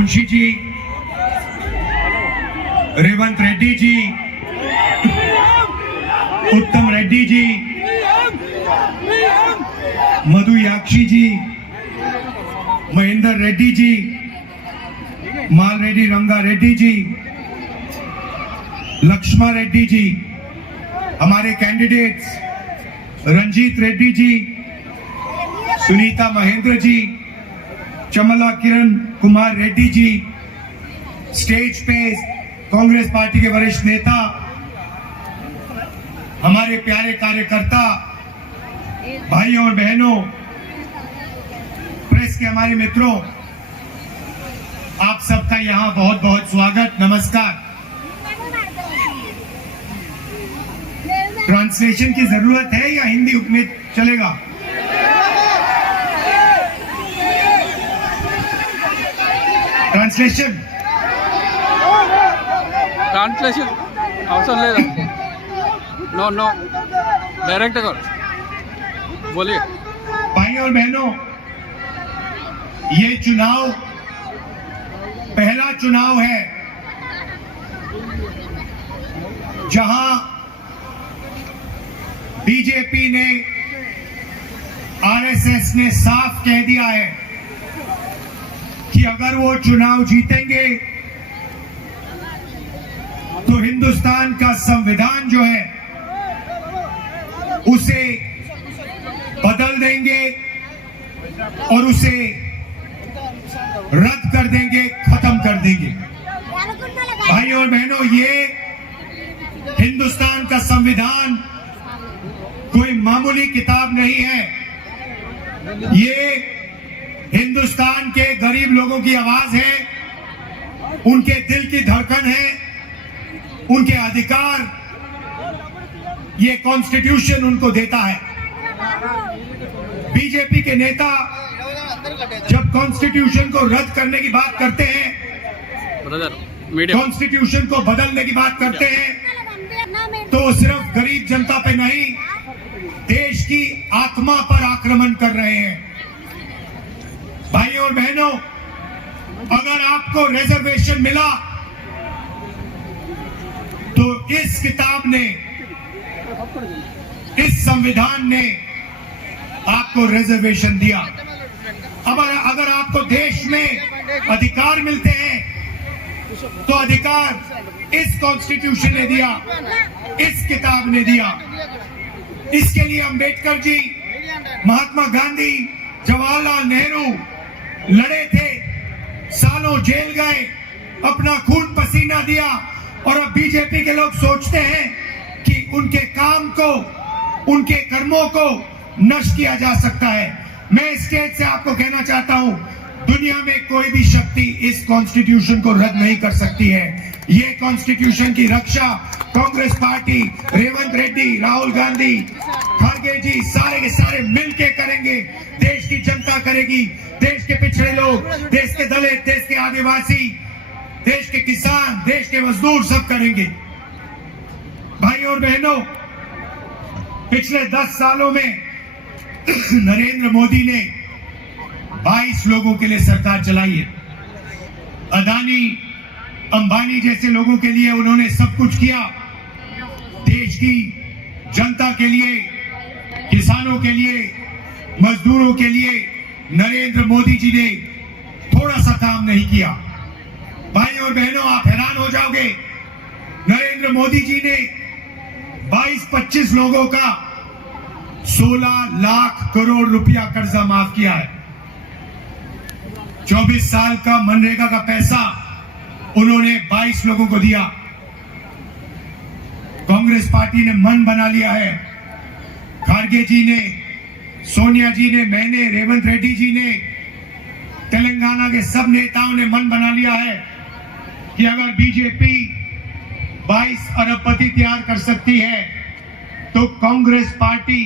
मुंशी जी, रेवंत रेड्डी जी, उत्तम रेड्डी जी, मधु याक्षी जी, महेंद्र रेड्डी जी, माल रेड्डी रंगा रेड्डी जी, लक्ष्मा रेड्डी जी, हमारे कैंडिडेट्स रंजीत रेड्डी जी, सुनीता महेंद्र जी, चमला किरण कुमार रेड्डी जी, स्टेज पे कांग्रेस पार्टी के वरिष्ठ नेता, हमारे प्यारे कार्यकर्ता, भाइयों और बहनों, प्रेस के हमारे मित्रों, आप सबका यहां बहुत बहुत स्वागत, नमस्कार। ट्रांसलेशन की जरूरत है या हिंदी में चलेगा? ट्रांसलेशन అవసరం లేదు नो डायरेक्ट कर बोलिए। भाइयों और बहनों, ये चुनाव पहला चुनाव है जहां बीजेपी ने, आरएसएस ने साफ कह दिया है कि अगर वो चुनाव जीतेंगे तो हिंदुस्तान का संविधान जो है उसे बदल देंगे और उसे रद्द कर देंगे, खत्म कर देंगे। भाइयों और बहनों, ये हिंदुस्तान का संविधान कोई मामूली किताब नहीं है। ये हिंदुस्तान के गरीब लोगों की आवाज है, उनके दिल की धड़कन है, उनके अधिकार ये कॉन्स्टिट्यूशन उनको देता है। बीजेपी के नेता जब कॉन्स्टिट्यूशन को रद्द करने की बात करते हैं, कॉन्स्टिट्यूशन को बदलने की बात करते हैं, तो सिर्फ गरीब जनता पे नहीं, देश की आत्मा पर आक्रमण कर रहे हैं। भाइयों और बहनों, अगर आपको रिजर्वेशन मिला तो इस किताब ने, इस संविधान ने आपको रिजर्वेशन दिया। अगर आपको देश में अधिकार मिलते हैं तो अधिकार इस कॉन्स्टिट्यूशन ने दिया, इस किताब ने दिया। इसके लिए अंबेडकर जी, महात्मा गांधी, जवाहरलाल नेहरू लड़े थे, सालों जेल गए, अपना खून पसीना दिया, और अब बीजेपी के लोग सोचते हैं कि उनके काम को, उनके कर्मों को नष्ट किया जा सकता है। मैं स्टेज से आपको कहना चाहता हूं, दुनिया में कोई भी शक्ति इस कॉन्स्टिट्यूशन को रद्द नहीं कर सकती है। ये कॉन्स्टिट्यूशन की रक्षा कांग्रेस पार्टी, रेवंत रेड्डी, राहुल गांधी, खड़गे जी, सारे के सारे मिलके करेंगे। देश की जनता करेगी, देश के पिछड़े लोग, देश के दलित, देश के आदिवासी, देश के किसान, देश के मजदूर सब करेंगे। भाइयों और बहनों, पिछले 10 सालों में नरेंद्र मोदी ने 22 लोगों के लिए सरकार चलाई है। अदानी, अंबानी जैसे लोगों के लिए उन्होंने सब कुछ किया। देश की जनता के लिए, किसानों के लिए, मजदूरों के लिए नरेंद्र मोदी जी ने थोड़ा सा काम नहीं किया। भाइयों और बहनों, आप हैरान हो जाओगे, नरेंद्र मोदी जी ने 22-25 लोगों का 16 लाख करोड़ रुपया कर्जा माफ किया है। 24 साल का मनरेगा का पैसा उन्होंने 22 लोगों को दिया। कांग्रेस पार्टी ने मन बना लिया है, खड़गे जी ने, सोनिया जी ने, मैंने, रेवंत रेड्डी जी ने, तेलंगाना के सब नेताओं ने मन बना लिया है कि अगर बीजेपी 22 अरबपति तैयार कर सकती है तो कांग्रेस पार्टी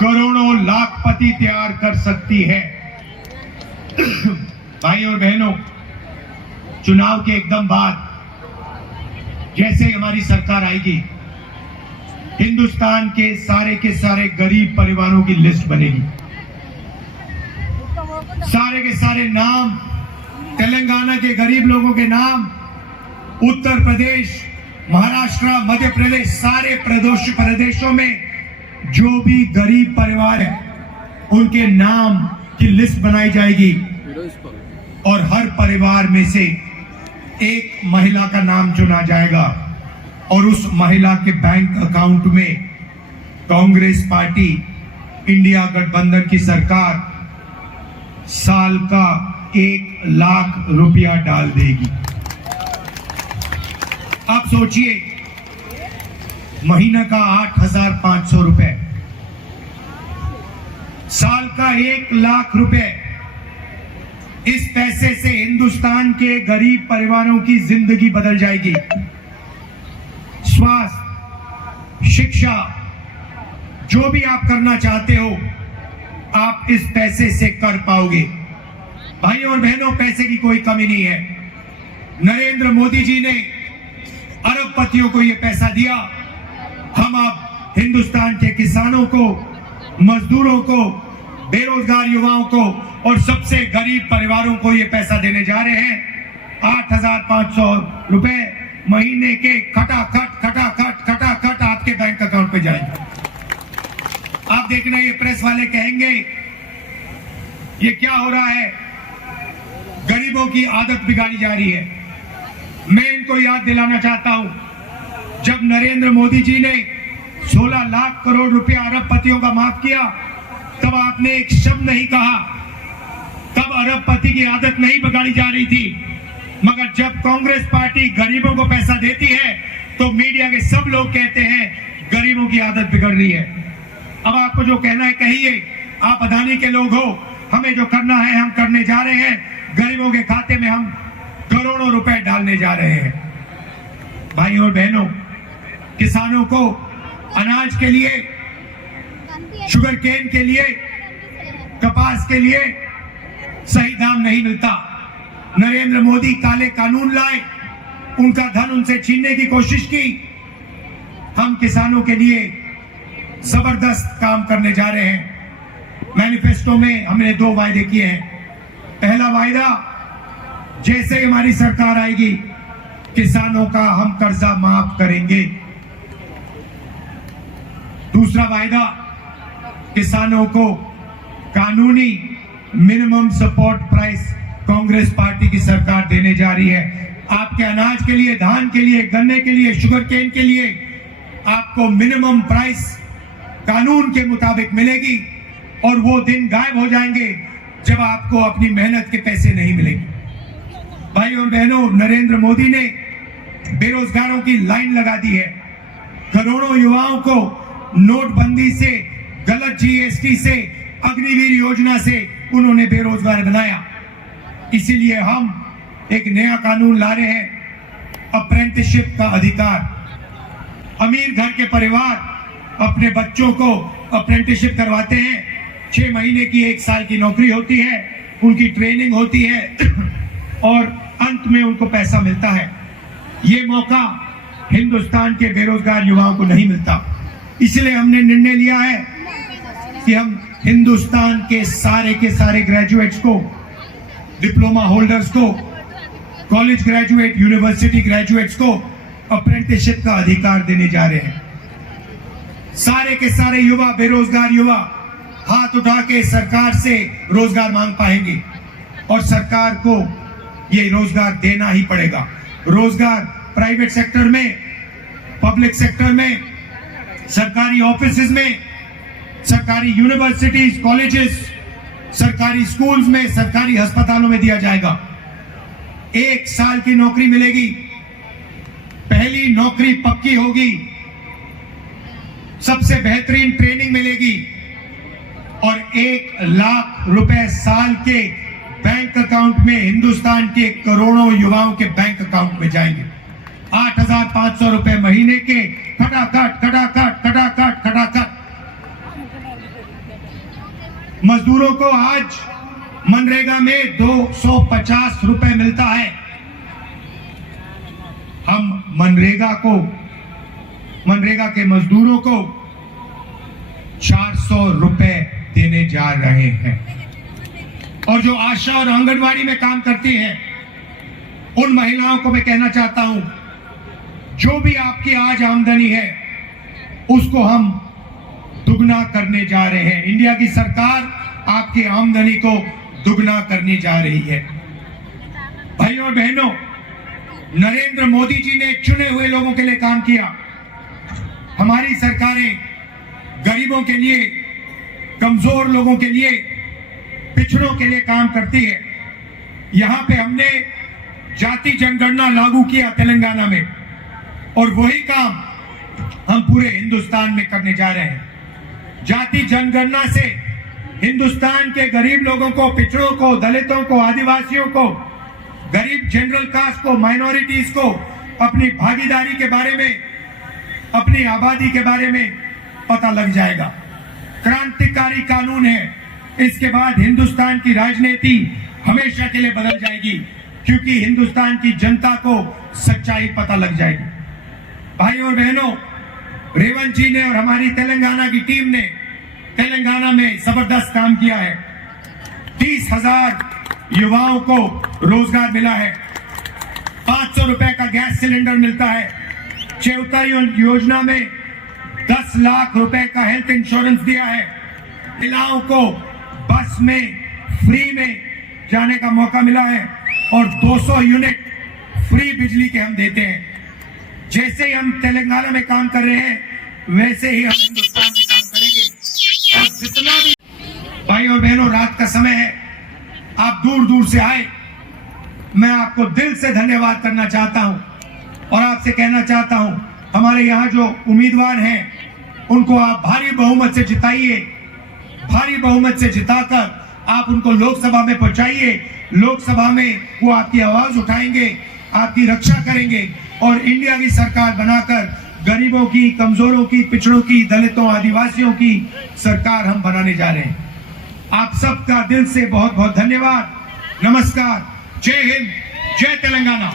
करोड़ों लाखपति तैयार कर सकती है। भाइयों और बहनों, चुनाव के एकदम बाद जैसे ही हमारी सरकार आएगी, हिंदुस्तान के सारे गरीब परिवारों की लिस्ट बनेगी। सारे के सारे नाम के गरीब लोगों के नाम उत्तर प्रदेश, महाराष्ट्र, मध्य प्रदेश, सारे प्रदेशों में जो भी गरीब परिवार है उनके नाम की लिस्ट बनाई जाएगी और हर परिवार में से एक महिला का नाम चुना जाएगा और उस महिला के बैंक अकाउंट में कांग्रेस पार्टी, इंडिया गठबंधन की सरकार साल का 1 लाख रुपया डाल देगी। आप सोचिए, महीने का 8,500 रुपए, साल का 1 लाख रुपए। इस पैसे से हिंदुस्तान के गरीब परिवारों की जिंदगी बदल जाएगी। स्वास्थ्य, शिक्षा, जो भी आप करना चाहते हो आप इस पैसे से कर पाओगे। भाइयों और बहनों, पैसे की कोई कमी नहीं है। नरेंद्र मोदी जी ने अरबपतियों को यह पैसा दिया। हम अब हिंदुस्तान के किसानों को, मजदूरों को, बेरोजगार युवाओं को और सबसे गरीब परिवारों को यह पैसा देने जा रहे हैं। 8,500 रुपए महीने के खटाखट आपके बैंक अकाउंट पे जाएंगे। आप देखना, ये प्रेस वाले कहेंगे ये क्या हो रहा है, गरीबों की आदत बिगाड़ी जा रही है। मैं इनको याद दिलाना चाहता हूं, जब नरेंद्र मोदी जी ने 16 लाख करोड़ रुपया अरबपतियों का माफ किया, तब आपने एक शब्द नहीं कहा। तब अरबपति की आदत नहीं बिगाड़ी जा रही थी। मगर जब कांग्रेस पार्टी गरीबों को पैसा देती है तो मीडिया के सब लोग कहते हैं गरीबों की आदत बिगड़ रही है। अब आपको जो कहना है कहिए, आप अदानी के लोग हो, हमें जो करना है हम करने जा रहे हैं। गरीबों के खाते में हम करोड़ों रुपए डालने जा रहे हैं। भाइयों और बहनों, किसानों को अनाज के लिए, शुगर केन के लिए, कपास के लिए सही दाम नहीं मिलता। नरेंद्र मोदी काले कानून लाए, उनका धन उनसे छीनने की कोशिश की। हम किसानों के लिए जबरदस्त काम करने जा रहे हैं। मैनिफेस्टो में हमने 2 वायदे किए हैं। पहला वायदा, जैसे हमारी सरकार आएगी किसानों का हम कर्जा माफ करेंगे। दूसरा वायदा, किसानों को कानूनी minimum support price Congress party की सरकार देने जा रही है। आपके अनाज के लिए, धान के लिए, गन्ने के लिए, शुगर केन के लिए आपको मिनिमम प्राइस कानून के मुताबिक मिलेगी और वो दिन गायब हो जाएंगे जब आपको अपनी मेहनत के पैसे नहीं मिलेंगे। भाई और बहनों, नरेंद्र मोदी ने बेरोजगारों की लाइन लगा दी है। करोड़ों युवाओं को नोटबंदी से, गलत जीएसटी से, अग्निवीर योजना से उन्होंने बेरोजगार बनाया। इसीलिए हम एक नया कानून ला रहे हैं, अप्रेंटिसशिप का अधिकार। अमीर घर के परिवार अपने बच्चों को अप्रेंटिसशिप करवाते हैं। 6 महीने की 1 साल की नौकरी होती है, उनकी ट्रेनिंग होती है और अंत में उनको पैसा मिलता है। ये मौका हिंदुस्तान के बेरोजगार युवाओं को नहीं मिलता। इसलिए हमने निर्णय लिया है कि हम हिंदुस्तान के सारे ग्रेजुएट्स को, डिप्लोमा होल्डर्स को, कॉलेज ग्रेजुएट, यूनिवर्सिटी ग्रेजुएट्स को अप्रेंटिसशिप का अधिकार देने जा रहे हैं। सारे के सारे युवा, बेरोजगार युवा हाथ उठा के सरकार से रोजगार मांग पाएंगे और सरकार को ये रोजगार देना ही पड़ेगा। रोजगार प्राइवेट सेक्टर में, पब्लिक सेक्टर में, सरकारी ऑफिसेज में, सरकारी यूनिवर्सिटीज, कॉलेजेस, सरकारी स्कूल्स में, सरकारी अस्पतालों में दिया जाएगा। 1 साल की नौकरी मिलेगी, पहली नौकरी पक्की होगी, सबसे बेहतरीन ट्रेनिंग मिलेगी और 1 लाख रुपए साल के बैंक अकाउंट में, हिंदुस्तान के करोड़ों युवाओं के बैंक अकाउंट में जाएंगे। 8,500 रुपए महीने के खटाखट। मजदूरों को आज मनरेगा में 250 रुपए मिलता है। हम मनरेगा के मजदूरों को 400 रुपए देने जा रहे हैं। और जो आशा और आंगनवाड़ी में काम करती हैं उन महिलाओं को मैं कहना चाहता हूं, जो भी आपकी आज आमदनी है उसको हम दुगना करने जा रहे हैं। इंडिया की सरकार आपकी आमदनी को दुगना करने जा रही है। भाइयों और बहनों, नरेंद्र मोदी जी ने चुने हुए लोगों के लिए काम किया। हमारी सरकारें गरीबों के लिए, कमजोर लोगों के लिए, पिछड़ों के लिए काम करती है। यहां पे हमने जाति जनगणना लागू किया तेलंगाना में, और वही काम हम पूरे हिंदुस्तान में करने जा रहे हैं। जाति जनगणना से हिंदुस्तान के गरीब लोगों को, पिछड़ों को, दलितों को, आदिवासियों को, गरीब जनरल कास्ट को, माइनॉरिटीज को अपनी भागीदारी के बारे में, अपनी आबादी के बारे में पता लग जाएगा। क्रांतिकारी कानून है। इसके बाद हिंदुस्तान की राजनीति हमेशा के लिए बदल जाएगी, क्योंकि हिंदुस्तान की जनता को सच्चाई पता लग जाएगी। भाइयों और बहनों, रेवंत जी ने और हमारी तेलंगाना की टीम ने तेलंगाना में जबरदस्त काम किया है। 30,000 युवाओं को रोजगार मिला है। 500 रुपए का गैस सिलेंडर मिलता है। चौथा योजना में 10 लाख रुपए का हेल्थ इंश्योरेंस दिया है। महिलाओं को बस में फ्री में जाने का मौका मिला है, और 200 यूनिट फ्री बिजली के हम देते हैं। जैसे ही हम तेलंगाना में काम कर रहे हैं, वैसे ही हम हिंदुस्तान में काम करेंगे। और जितना भी भाई और बहनों, रात का समय है, आप दूर दूर से आए, मैं आपको दिल से धन्यवाद करना चाहता हूं, और आपसे कहना चाहता हूं, हमारे यहाँ जो उम्मीदवार हैं उनको आप भारी बहुमत से जिताइए। भारी बहुमत से जिताकर आप उनको लोकसभा में पहुंचाइए। लोकसभा में वो आपकी आवाज उठाएंगे, आपकी रक्षा करेंगे, और इंडिया की सरकार बनाकर गरीबों की, कमजोरों की, पिछड़ों की, दलितों, आदिवासियों की सरकार हम बनाने जा रहे हैं। आप सबका दिल से बहुत बहुत धन्यवाद। नमस्कार। जय हिंद, जय तेलंगाना।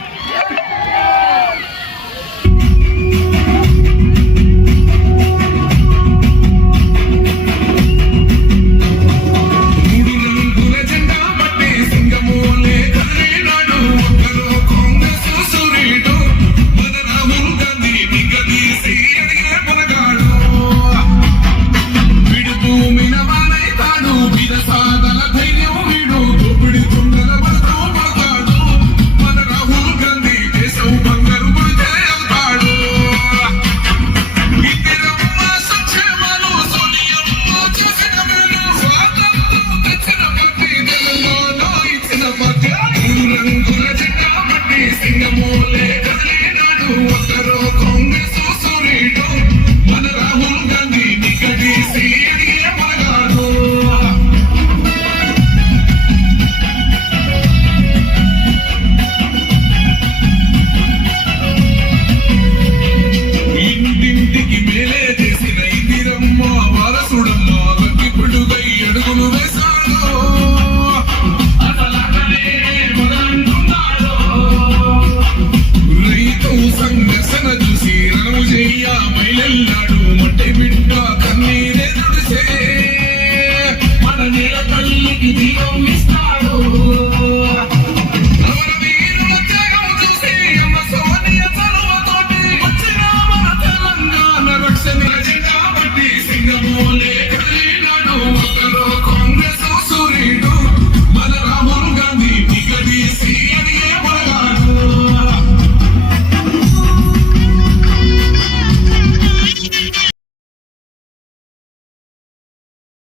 మన నేల తల్లికి జీవం ఇస్తా